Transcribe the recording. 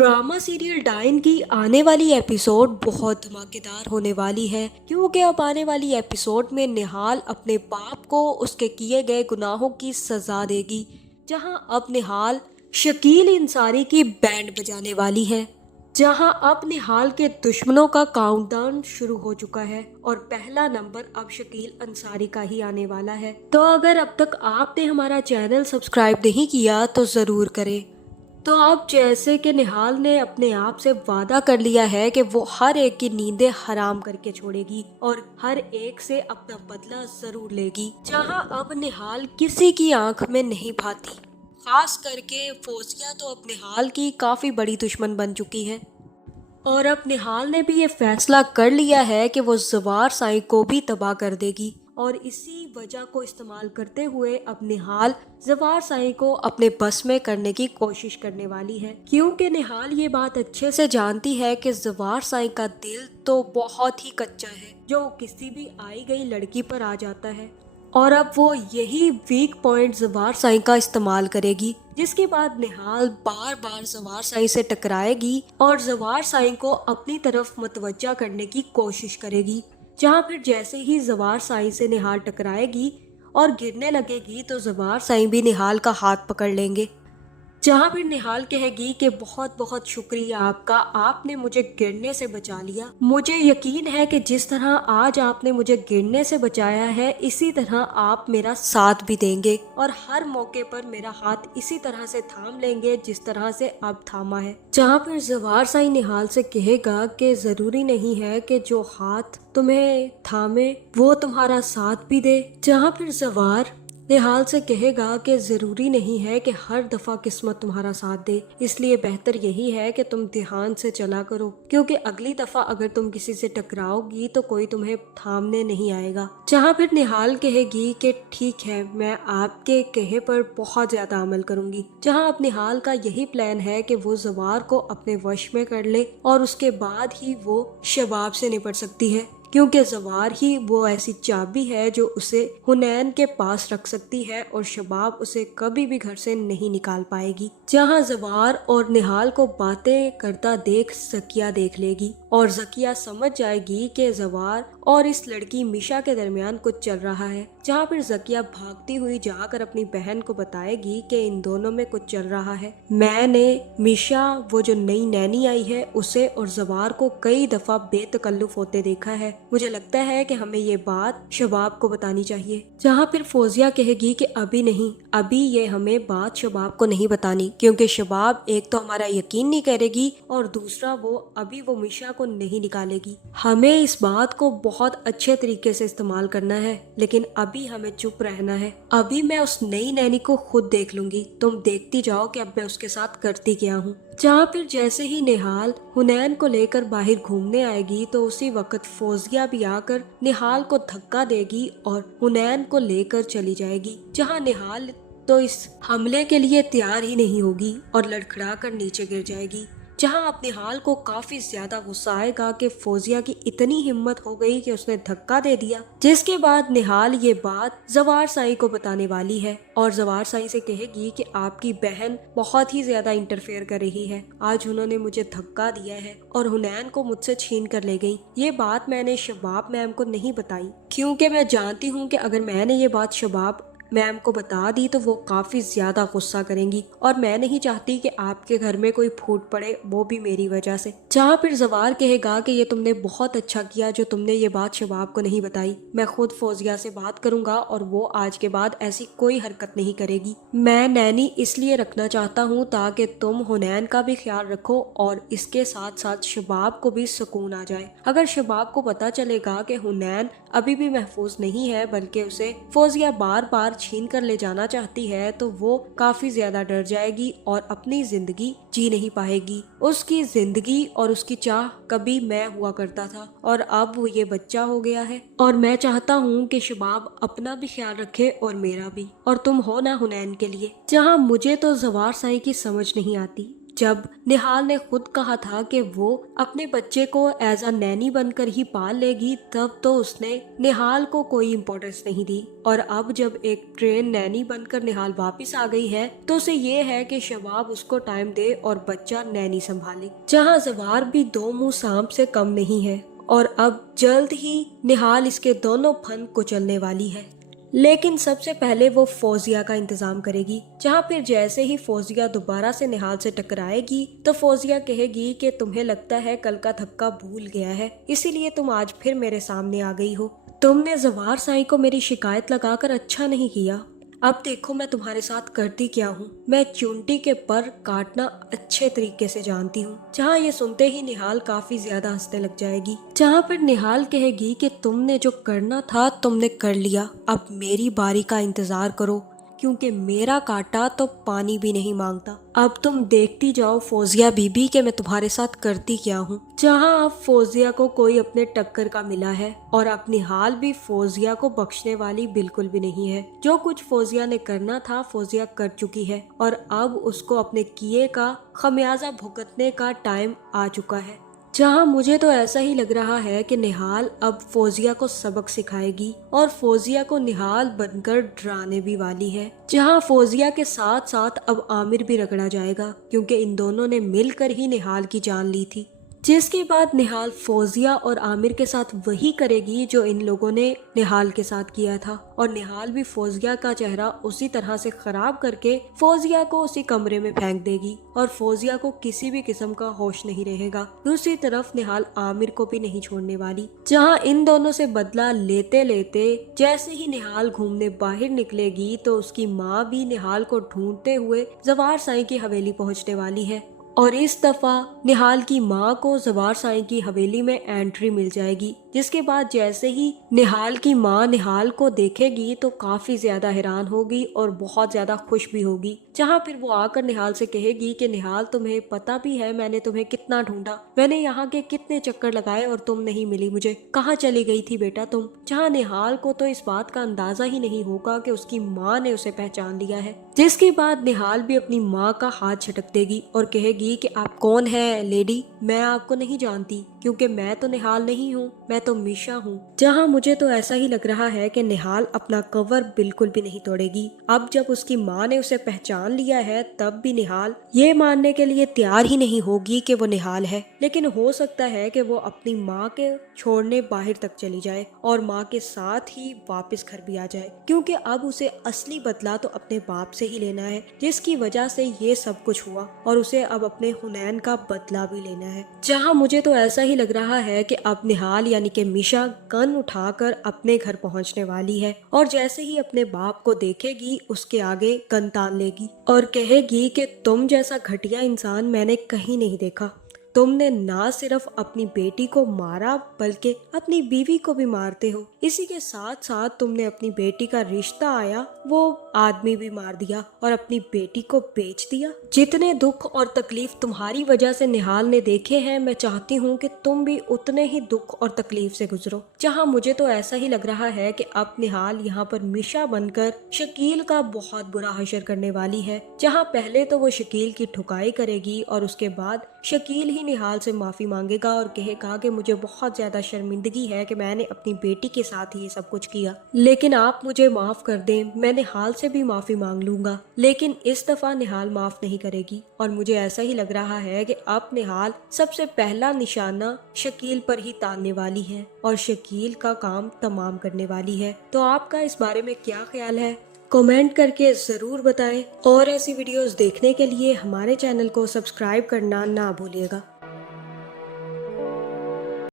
Drama serial dine की आने वाली एपिसोड बहुत धमाकेदार होने वाली है, क्योंकि अब आने वाली एपिसोड में निहाल अपने बाप को उसके किए गए गुनाहों की सजा देगी। जहां अब निहाल शकील अंसारी की बैंड बजाने वाली है। जहां अब निहाल के दुश्मनों का काउंटडाउन शुरू हो चुका है और पहला नंबर अब शकील अंसारी का ही आने वाला है। तो अगर अब तक आपने हमारा चैनल सब्सक्राइब नहीं किया तो ज़रूर करें। तो अब जैसे कि निहाल ने अपने आप से वादा कर लिया है कि वो हर एक की नींदें हराम करके छोड़ेगी और हर एक से अपना बदला जरूर लेगी। जहां अब निहाल किसी की आंख में नहीं भाती, खास करके फोजिया तो अब निहाल की काफी बड़ी दुश्मन बन चुकी है। और अब निहाल ने भी ये फैसला कर लिया है कि वो जवार साई को भी तबाह कर देगी और इसी वजह को इस्तेमाल करते हुए अब निहाल जवार साई को अपने बस में करने की कोशिश करने वाली है, क्योंकि निहाल ये बात अच्छे से जानती है कि जवार साई का दिल तो बहुत ही कच्चा है, जो किसी भी आई गई लड़की पर आ जाता है। और अब वो यही वीक पॉइंट जवार साई का इस्तेमाल करेगी, जिसके बाद निहाल बार बार जवार साई से टकराएगी और जवार साई को अपनी तरफ मतवज्जा करने की कोशिश करेगी। जहाँ फिर जैसे ही जवार साई से निहाल टकराएगी और गिरने लगेगी तो जवार साई भी निहाल का हाथ पकड़ लेंगे। जहाँ फिर निहाल कहेगी कि बहुत बहुत शुक्रिया आपका, आपने मुझे गिरने से बचा लिया। मुझे यकीन है कि जिस तरह आज आपने मुझे गिरने से बचाया है, इसी तरह आप मेरा साथ भी देंगे और हर मौके पर मेरा हाथ इसी तरह से थाम लेंगे जिस तरह से अब थामा है। जहाँ फिर जवार साई निहाल से कहेगा कि जरूरी नहीं है कि जो हाथ तुम्हें थामे वो तुम्हारा साथ भी दे। जहाँ फिर जवार निहाल से कहेगा कि जरूरी नहीं है कि हर दफा किस्मत तुम्हारा साथ दे, इसलिए बेहतर यही है कि तुम ध्यान से चला करो, क्योंकि अगली दफा अगर तुम किसी से टकराओगी तो कोई तुम्हें थामने नहीं आएगा। जहाँ फिर निहाल कहेगी कि ठीक है, मैं आपके कहे पर बहुत ज्यादा अमल करूंगी। जहाँ अब निहाल का यही प्लान है कि वो जवार को अपने वश में कर ले और उसके बाद ही वो शबाब से निपट सकती है, क्योंकि जवार ही वो ऐसी चाबी है जो उसे हुनैन के पास रख सकती है और शबाब उसे कभी भी घर से नहीं निकाल पाएगी। जहां जवार और निहाल को बातें करता देख जकिया देख लेगी और जकिया समझ जाएगी कि जवार और इस लड़की मिशा के दरमियान कुछ चल रहा है। जहाँ फिर जकिया भागती हुई जाकर अपनी बहन को बताएगी कि इन दोनों में कुछ चल रहा है। मैंने मिशा, वो जो नई नैनी आई है, उसे और जवार को कई दफा बेतकल्लुफ होते देखा है। मुझे लगता है कि हमें ये बात शबाब को बतानी चाहिए। जहाँ फिर फोजिया कहेगी कि अभी नहीं, अभी ये हमें बात शबाब को नहीं बतानी, क्योंकि शबाब एक तो हमारा यकीन नहीं करेगी और दूसरा वो मिशा को नहीं निकालेगी। हमें इस बात को बहुत अच्छे तरीके से इस्तेमाल करना है, लेकिन अभी हमें चुप रहना है। अभी मैं उस नई नैनी को खुद देख लूंगी, तुम देखती जाओ कि अब मैं उसके साथ करती क्या हूँ। जहाँ फिर जैसे ही निहाल हुनैन को लेकर बाहर घूमने आएगी तो उसी वक्त फोजिया भी आकर निहाल को धक्का देगी और हुनैन को लेकर चली जाएगी। जहाँ निहाल तो इस हमले के लिए तैयार ही नहीं होगी और लड़खड़ा कर नीचे गिर जाएगी। जहां अब निहाल को काफी ज्यादा गुस्सा आएगा कि फोजिया की इतनी हिम्मत हो गई कि उसने धक्का दे दिया, जिसके बाद निहाल ये बात जवार साई को बताने वाली है और जवार साई से कहेगी कि आपकी बहन बहुत ही ज्यादा इंटरफेयर कर रही है, आज उन्होंने मुझे धक्का दिया है और हुनैन को मुझसे छीन कर ले गई। ये बात मैंने शबाब मैम को नहीं बताई, क्योंकि मैं जानती हूँ कि अगर मैंने ये बात शबाब मैम को बता दी तो वो काफी ज्यादा गुस्सा करेंगी और मैं नहीं चाहती कि आपके घर में कोई फूट पड़े, वो भी मेरी वजह से। जहाँ फिर जवार कहेगा कि ये तुमने बहुत अच्छा किया जो तुमने ये बात शबाब को नहीं बताई। मैं खुद फोजिया से बात करूंगा और वो आज के बाद ऐसी कोई हरकत नहीं करेगी। मैं नैनी इसलिए रखना चाहता हूँ ताकि तुम हुनैन का भी ख्याल रखो और इसके साथ साथ शबाब को भी सुकून आ जाए। अगर शबाब को पता चलेगा कि हुनैन अभी भी महफूज नहीं है बल्कि उसे फोजिया बार बार छीन कर ले जाना चाहती है, तो वो काफी ज्यादा डर जाएगी और अपनी जिंदगी जी नहीं पाएगी। उसकी जिंदगी और उसकी चाह कभी मैं हुआ करता था और अब वो ये बच्चा हो गया है और मैं चाहता हूँ कि शबाब अपना भी ख्याल रखे और मेरा भी, और तुम हो ना हुनैन के लिए। जहाँ मुझे तो जवार साई की समझ नहीं आती, जब निहाल ने खुद कहा था कि वो अपने बच्चे को एज अ नैनी बनकर ही पाल लेगी, तब तो उसने निहाल को कोई इम्पोर्टेंस नहीं दी। और अब जब एक ट्रेन नैनी बनकर निहाल वापस आ गई है तो उसे ये है कि शबाब उसको टाइम दे और बच्चा नैनी संभाले। जहाँ जवार भी दो मुंह सांप से कम नहीं है और अब जल्द ही निहाल इसके दोनों फन कुचलने वाली है। लेकिन सबसे पहले वो फौजिया का इंतजाम करेगी। जहाँ फिर जैसे ही फौजिया दोबारा से निहाल से टकराएगी तो फौजिया कहेगी कि तुम्हें लगता है कल का धक्का भूल गया है, इसीलिए तुम आज फिर मेरे सामने आ गई हो। तुमने जवार साईं को मेरी शिकायत लगाकर अच्छा नहीं किया। अब देखो मैं तुम्हारे साथ करती क्या हूँ। मैं चुंटी के पर काटना अच्छे तरीके से जानती हूँ। जहाँ ये सुनते ही निहाल काफी ज्यादा हंसने लग जाएगी। जहाँ पर निहाल कहेगी कि तुमने जो करना था तुमने कर लिया, अब मेरी बारी का इंतजार करो, क्योंकि मेरा कांटा तो पानी भी नहीं मांगता। अब तुम देखती जाओ फौजिया बीबी के मैं तुम्हारे साथ करती क्या हूँ। जहाँ अब फौजिया को कोई अपने टक्कर का मिला है और अब निहाल भी फौजिया को बख्शने वाली बिल्कुल भी नहीं है। जो कुछ फौजिया ने करना था फौजिया कर चुकी है और अब उसको अपने किए का खमियाजा भुगतने का टाइम आ चुका है। जहाँ मुझे तो ऐसा ही लग रहा है कि निहाल अब फौजिया को सबक सिखाएगी और फौजिया को निहाल बनकर डराने भी वाली है। जहाँ फौजिया के साथ साथ अब आमिर भी रगड़ा जाएगा, क्योंकि इन दोनों ने मिलकर ही निहाल की जान ली थी। जिसके बाद निहाल फौजिया और आमिर के साथ वही करेगी जो इन लोगों ने निहाल के साथ किया था, और निहाल भी फौजिया का चेहरा उसी तरह से खराब करके फौजिया को उसी कमरे में फेंक देगी और फौजिया को किसी भी किस्म का होश नहीं रहेगा। दूसरी तरफ निहाल आमिर को भी नहीं छोड़ने वाली। जहां इन दोनों से बदला लेते लेते जैसे ही निहाल घूमने बाहर निकलेगी तो उसकी माँ भी निहाल को ढूंढते हुए जवार साईं की हवेली पहुंचने वाली है। और इस दफा निहाल की माँ को जवार साईं की हवेली में एंट्री मिल जाएगी। जिसके बाद जैसे ही निहाल की माँ निहाल को देखेगी तो काफी ज्यादा हैरान होगी और बहुत ज्यादा खुश भी होगी। जहाँ फिर वो आकर निहाल से कहेगी कि निहाल तुम्हें पता भी है मैंने तुम्हें कितना ढूंढा, मैंने यहाँ के कितने चक्कर लगाए और तुम नहीं मिली मुझे, कहाँ चली गई थी बेटा तुम। जहाँ निहाल को तो इस बात का अंदाजा ही नहीं होगा कि उसकी माँ ने उसे पहचान लिया है। जिसके बाद निहाल भी अपनी माँ का हाथ झटक देगी और कहेगी कि आप कौन है लेडी, मैं आपको नहीं जानती, क्योंकि मैं तो निहाल नहीं हूँ, मैं तो मिशा हूँ। जहाँ मुझे तो ऐसा ही लग रहा है कि निहाल अपना कवर बिल्कुल भी नहीं तोड़ेगी। अब जब उसकी माँ ने उसे पहचान लिया है तब भी निहाल ये मानने के लिए तैयार ही नहीं होगी कि वो निहाल है। लेकिन हो सकता है कि वो अपनी माँ के छोड़ने बाहर तक चली जाए और माँ के साथ ही वापस घर भी आ जाए, क्योंकि अब उसे असली बदला तो अपने बाप से ही लेना है, जिसकी वजह से ये सब कुछ हुआ, और उसे अब अपने हुनैन का बदला भी लेना है। जहाँ मुझे तो ऐसा ही लग रहा है कि अब निहाल यानी कि मिशा गन उठाकर अपने घर पहुंचने वाली है और जैसे ही अपने बाप को देखेगी उसके आगे गन तान लेगी और कहेगी कि तुम जैसा घटिया इंसान मैंने कहीं नहीं देखा। तुमने ना सिर्फ अपनी बेटी को मारा बल्कि अपनी बीवी को भी मारते हो। इसी के साथ साथ तुमने अपनी बेटी का रिश्ता आया वो आदमी भी मार दिया और अपनी बेटी को बेच दिया। जितने दुख और तकलीफ तुम्हारी वजह से निहाल ने देखे हैं, मैं चाहती हूँ कि तुम भी उतने ही दुख और तकलीफ से गुजरो। जहाँ मुझे तो ऐसा ही लग रहा है कि अब निहाल यहाँ पर मिशा बनकर शकील का बहुत बुरा हशर करने वाली है। जहाँ पहले तो वो शकील की ठुकाई करेगी और उसके बाद शकील ही निहाल से माफी मांगेगा और कहेगा कि मुझे बहुत ज्यादा शर्मिंदगी है कि मैंने अपनी बेटी के साथ ही ये सब कुछ किया, लेकिन आप मुझे माफ कर दें, मैं निहाल से भी माफी मांग लूंगा। लेकिन इस दफा निहाल माफ नहीं करेगी और मुझे ऐसा ही लग रहा है कि अब निहाल सबसे पहला निशाना शकील पर ही तानने वाली है और शकील का काम तमाम करने वाली है। तो आपका इस बारे में क्या ख्याल है, कमेंट करके ज़रूर बताएं और ऐसी वीडियोस देखने के लिए हमारे चैनल को सब्सक्राइब करना ना भूलिएगा।